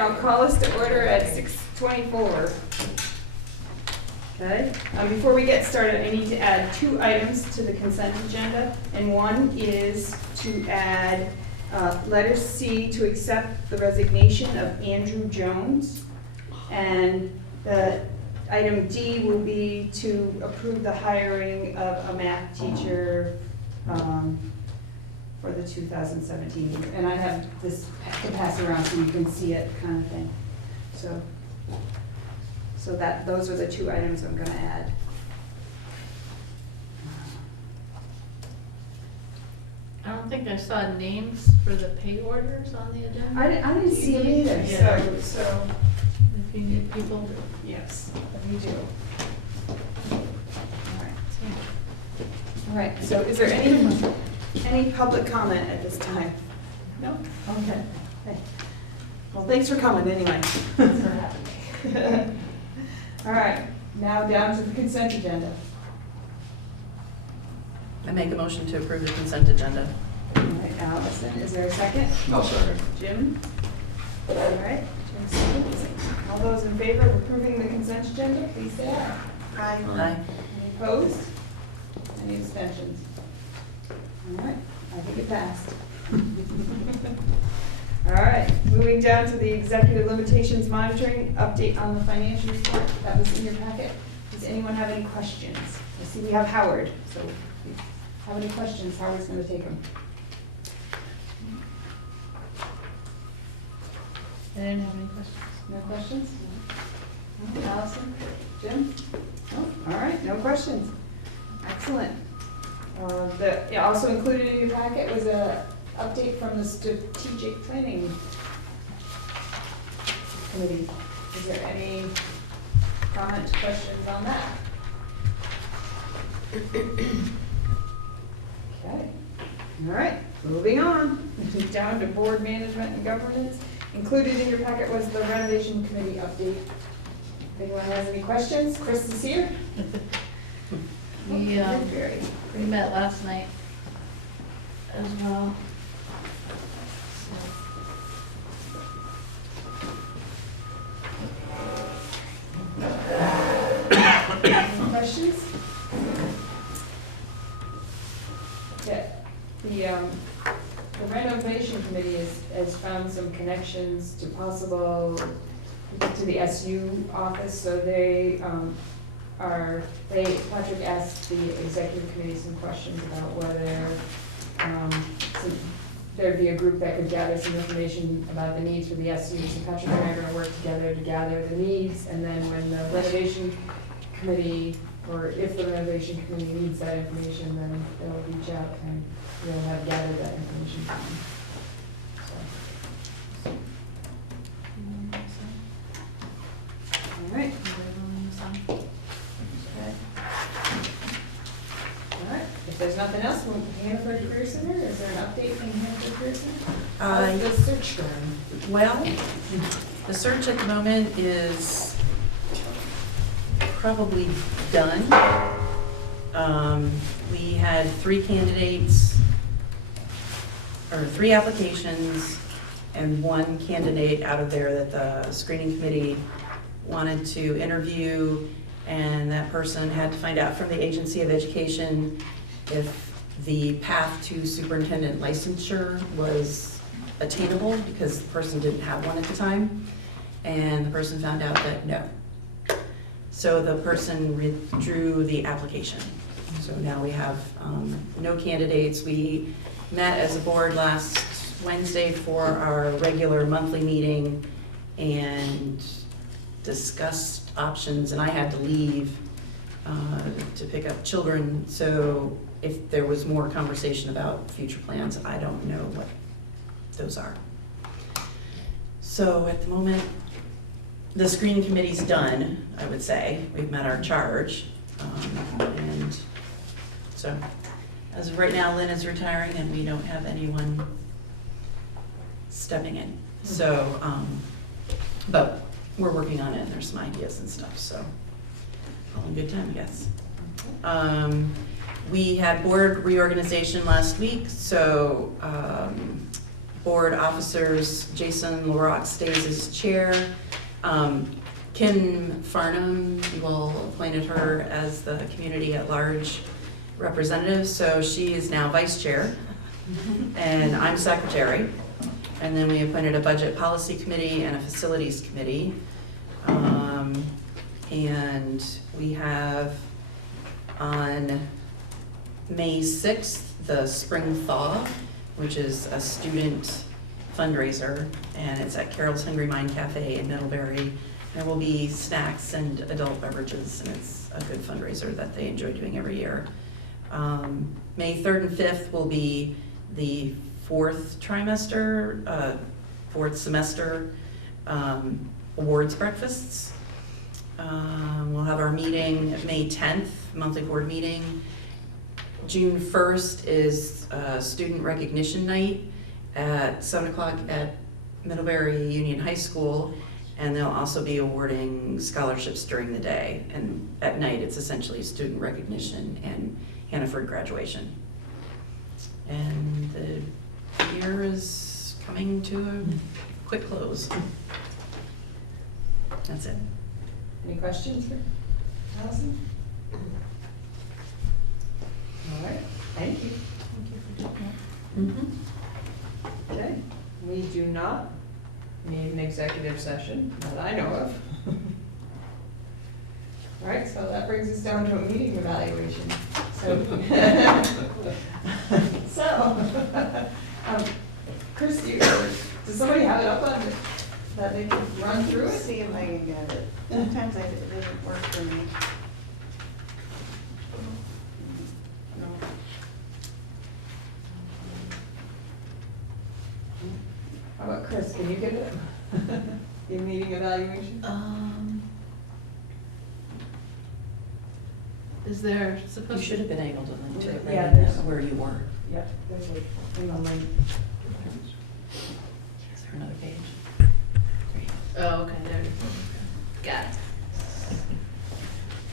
right, I'll call us to order at 6:24. Okay, before we get started, I need to add 2 items to the consent agenda, and one is to add letter C to accept the resignation of Andrew Jones, and the item D will be to approve the hiring of a math teacher for the 2017 year. And I have this to pass around so you can see it, kind of thing. So that those are the 2 items I'm going to add. I don't think I saw names for the pay orders on the agenda. I didn't see them either, Yeah. so If you need people. yes, we do. All right, so is there any public comment at this time? No? Okay. Hey. Well, thanks for coming anyway. Thanks for having me. All right, now down to the consent agenda. I make a motion to approve the consent agenda. All right, Allison, is there a second? No, sorry. Jim? All right, Jim seconds. All those in favor of approving the consent agenda, please say aye. Aye. Aye. Any opposed? Any abstentions? All right, I think it passed. All right, moving down to the executive limitations monitoring, update on the financial report. That was in your packet. Does anyone have any questions? I see we have Howard, so if you have any questions, Howard's going to take them. I didn't have any questions. No questions? No? Allison? Jim? No? All right, no questions. Excellent. Also included in your packet was a update from the strategic planning committee. Is there any comments, questions on that? Okay. All right, moving on. Down to board management and governance. Included in your packet was the renovation committee update. If anyone has any questions, Chris is here. We Very met last night as well. Any questions? Yeah, the renovation committee has found some connections to to the SU office, so Patrick asked the executive committee some questions about whether there'd be a group that could gather some information about the needs for the SU. So Patrick and I are gonna work together to gather the needs, and then when the renovation committee, or if the renovation committee needs that information, then they'll reach out and we'll have gathered that information from them. All right. All right, if there's nothing else, we'll Hannaford Career Center. Is there an update from Hannaford Career Center? How's the search going? Well, the search at the moment is probably done. We had 3 candidates, or 3 applications, and 1 candidate out of there that the screening committee wanted to interview, and that person had to find out from the Agency of Education if the path to superintendent licensure was attainable, because the person didn't have one at the time, and the person found out that no. So the person withdrew the application. So now we have no candidates. We met as a board last Wednesday for our regular monthly meeting and discussed options, and I had to leave to pick up children, so if there was more conversation about future plans, I don't know what those are. So at the moment, the screening committee's done, I would say. We've met our charge, and so as of right now, Lynn is retiring and we don't have anyone stepping in. So, but we're working on it, and there's some ideas and stuff, so all in good time, I guess. We had board reorganization last week, so board officers, Jason LaRock stays as chair. Kim Farnham, you all appointed her as the community at large representative, so she is now vice chair, and I'm secretary. And then we appointed a budget policy committee and a facilities committee. And we have on May 6th, the Spring Thaw, which is a student fundraiser, and it's at Carol's Hungry Mind Cafe in Middlebury. There will be snacks and adult beverages, and it's a good fundraiser that they enjoy doing every year. May 3rd and 5th will be the fourth semester awards breakfasts. We'll have our meeting May 10th, monthly board meeting. June 1st is student recognition night at 7 o'clock at Middlebury Union High School, and they'll also be awarding scholarships during the day. And at night, it's essentially student recognition and Hannaford graduation. And the year is coming to a quick close. That's it. Any questions for Allison? All right, thank you. Thank you for doing that. Okay, we do not need an executive session that I know of. All right, so that brings us down to a meeting evaluation. Chris, does somebody have it up on it that they can run through it? See if I can get it. Sometimes it doesn't work for me. No. How about Chris, can you get it? The meeting evaluation? Is there You supposed should to? have been able to link to it Yeah, right there's- where you were. Yep, there's a thing on mine. Is there another page? Great. Oh, okay, there it is. Got it.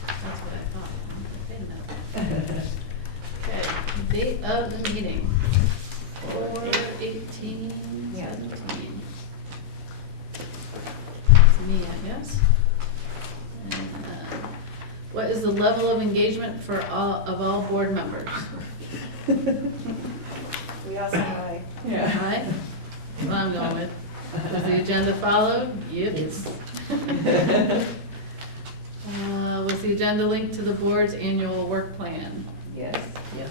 That's what I thought. Wait a minute. Okay, date of the meeting. 4/18/17. Yeah. It's me, I guess. And, what is the level of engagement for all board members? We also have Yeah. Aye? That's what I'm going with. Was the agenda followed? Yep. Was the agenda linked to the board's annual work plan? Yes. Yes.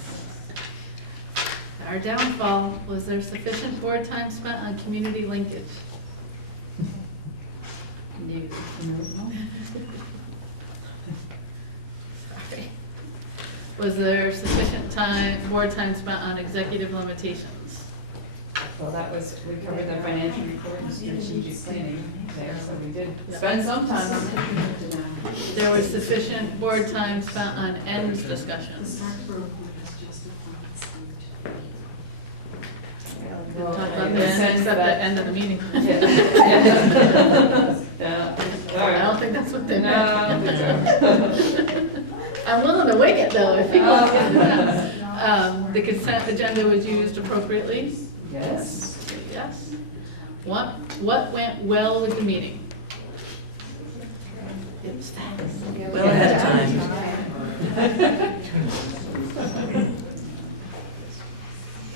Our downfall, was there sufficient board time spent on community linkage? Negative. Sorry. Was there sufficient board time spent on executive limitations? Well, we covered the financial report and strategic planning there, so we did spend some time on it. There was sufficient board time spent on ends discussions. We'll talk about the ends at the end of the meeting. Yeah. I don't think that's what they No, meant. I don't think so. I'm willing to wing it though, if people want to do that. The consent agenda was used appropriately? Yes. Yes. What went well with the meeting? It was fast. a. Well ahead of time.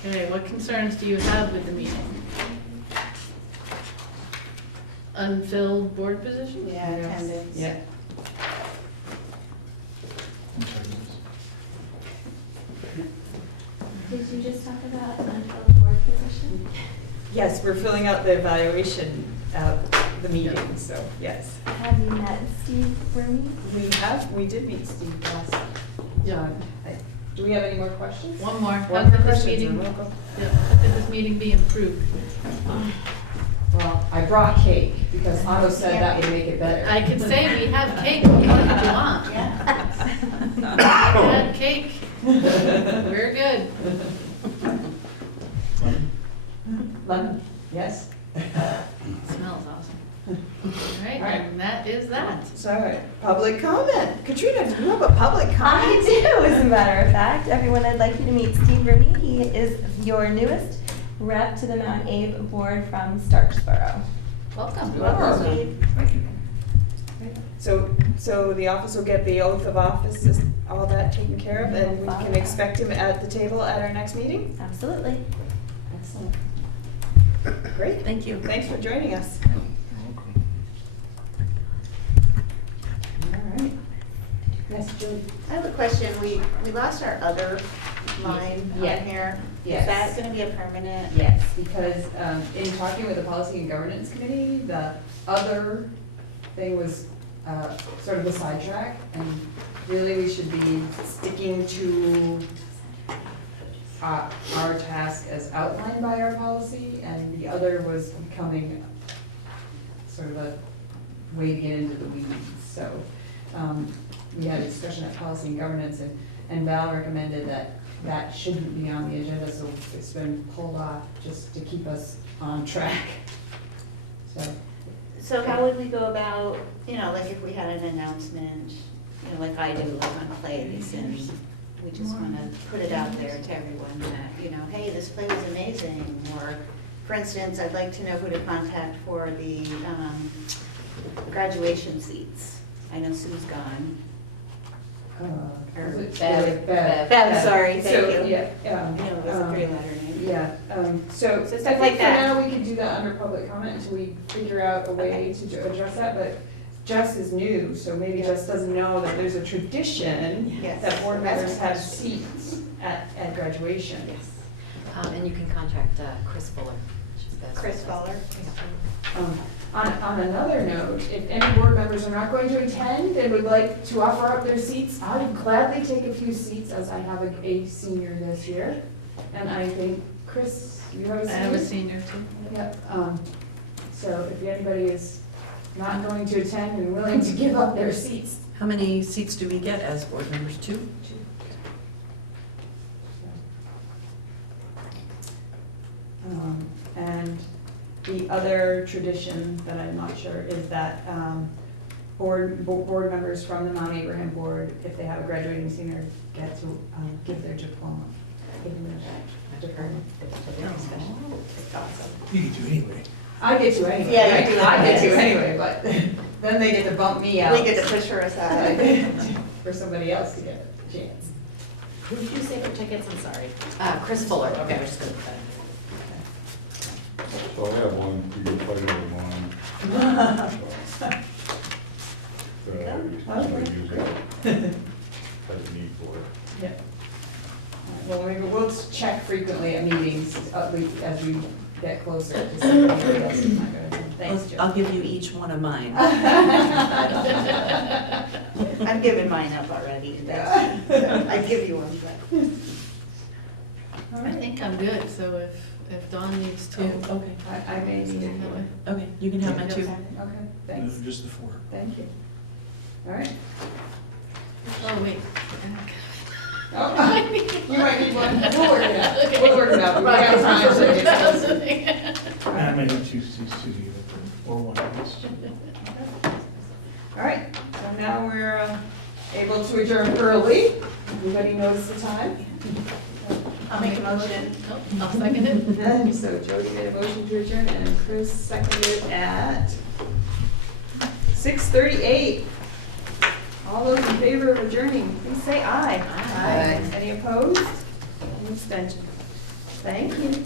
Okay, what concerns do you have with the meeting? Unfilled board positions? Yeah, attendance. Yeah. Did you just talk about unfilled board position? Yes, we're filling out the evaluation of the meeting, so yes. Have you met Steve Bruni? We did meet Steve last. Yeah. Do we have any more questions? One more. How One more could this question, meeting, you're welcome. how could this meeting be improved? Well, I brought cake because Otto said that would make it better. I could say we have cake if you want. Yeah. We had cake. We're good. Lemon, yes? Smells awesome. All right, and that is that. So, public comment. Katrina, do you have a public I comment? do, as a matter of fact. Everyone, I'd like you to meet Steve Bruni. He is your newest rep to the MtAbe board from Starksboro. Welcome. Welcome. Thank you. So the office will get the oath of office, all that taken care of, and we can expect him at the table at our next meeting? Absolutely. Excellent. Great. Thank you. Thanks for joining us. All right. Yes, Julie? I have a question. We lost our other line on Yeah. here. Yes. Is that gonna be a permanent? Yes, because in talking with the Policy and Governance Committee, the other thing was sort of a sidetrack, and really we should be sticking to our task as outlined by our policy, and the other was becoming sort of a way to get into the weeds. So we had a discussion at Policy and Governance, and Val recommended that that shouldn't be on the agenda, so it's been pulled off just to keep us on track. So how would we go about, like if we had an announcement, like I do, like on plays, and we just wanna put it out there to everyone that, hey, this play was amazing, or, for instance, I'd like to know who to contact for the graduation seats. I know Sue's gone. Bev, sorry, thank So, you. yeah, It was a three-letter name. yeah, so So I stuff think like for that. now, we could do that under public comment until we figure out a way to address that, but Jess is new, so maybe Jess doesn't know that there's a tradition Yes. that board members have seats at graduation. And you can contact Chris Fuller. She's the- Chris Fuller. On another note, if any board members are not going to attend and would like to offer up their seats, I would gladly take a few seats, as I have a senior this year. And I think, Chris, you have a I seat? have a senior too. Yep, so if anybody is not going to attend and willing to give up their seats. How many seats do we get as board members? 2? And the other tradition that I'm not sure is that board members from the Mount Abraham board, if they have a graduating senior, get to give their diploma. Give them their diploma. You can do anyway. I get to anyway. Yeah, you right? do. I get to Yes. anyway, but then they get to bump me out. We get to push her aside. For somebody else to get a chance. Who did you say for tickets? I'm sorry. Chris Fuller. Okay, I was just gonna put that. So I have one, you can play with one. Somebody use it. Has a need for it. Yeah. Well, maybe we'll check frequently at meetings as we get closer to see if anybody else is not going to. Thanks, Joe. I'll give you each one of mine. I'm giving mine up already. I'd give you one, but. I think I'm good, so if Dawn needs to. Oh, okay. I may need it. that way. Okay, you can have mine too. Okay, thanks. No, just the 4. Thank you. All right. Oh, wait. Oh, you might need one. We'll work it out. We'll work it out. We got time to get closer. I may have 2 seats too, or 1 of these. All right, so now we're able to adjourn early. Everybody knows the time. I'll make a motion. Nope, I'll second it. So Jody made a motion to adjourn and Chris seconded at 6:38. All those in favor of adjourning, please say aye. Aye. Any opposed? Any abstentions? Thank you.